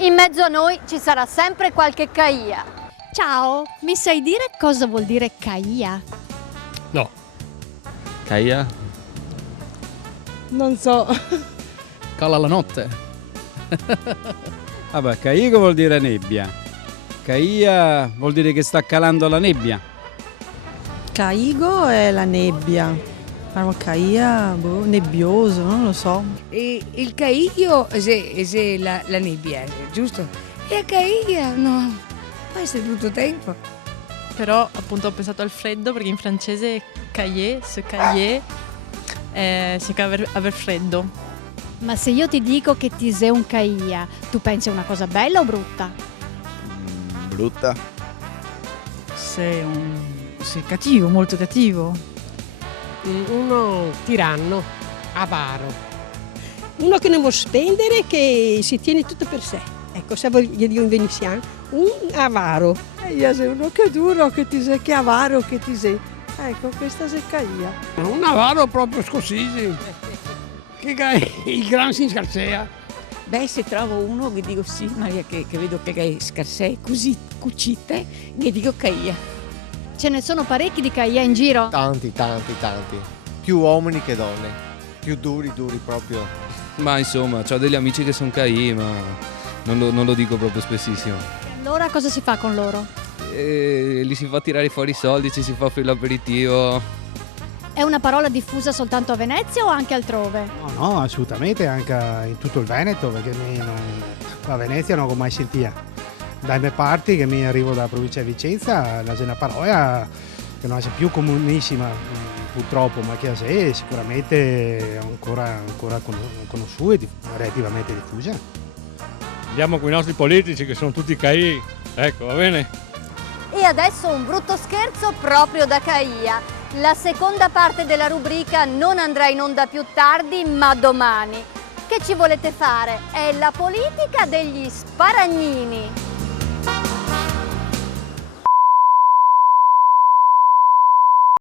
In mezzo a noi ci sarà sempre qualche caia. Ciao, mi sai dire cosa vuol dire caia? No. Caia? Non so. Cala la notte. Vabbè, caigo vuol dire nebbia. Caia vuol dire che sta calando la nebbia. Caigo è la nebbia. Ma caia, nebbioso, non lo so. E il caiglio è la nebbia, giusto? E a caia no, questo è tutto tempo. Però appunto ho pensato al freddo perché in francese cahier, se cahier, significa aver freddo. Ma se io ti dico che ti sei un caia, tu pensi a una cosa bella o brutta? Brutta. Sei cattivo, molto cattivo. Uno tiranno, avaro. Uno che non vuole spendere, che si tiene tutto per sé. Ecco, se voglio dire in veneziano, un avaro. Io sei uno che è duro, che ti sei, che avaro, che ti sei. Ecco, questa è caia. Un avaro proprio scosisi. Che il gran si scarsea. Beh, se trovo uno che dico sì, Maria, che vedo che è scarsè, così cucite, ne dico caia. Ce ne sono parecchi di caia in giro? Tanti. Più uomini che donne. Più duri proprio. Ma insomma, ho degli amici che sono CAI, ma non lo dico proprio spessissimo. Allora cosa si fa con loro? Li si fa tirare fuori i soldi, ci si fa l'aperitivo. È una parola diffusa soltanto a Venezia o anche altrove? No, assolutamente, anche in tutto il Veneto, perché a Venezia non ho mai sentita. Dai miei parti, che mi arrivo dalla provincia di Vicenza, è una parola che non è più comunissima purtroppo, ma che a sé sicuramente è ancora conosciuta e relativamente diffusa. Andiamo con i nostri politici che sono tutti CAI, ecco, va bene? E adesso un brutto scherzo proprio da caia. La seconda parte della rubrica non andrà in onda più tardi, ma domani. Che ci volete fare? È la politica degli sparagnini.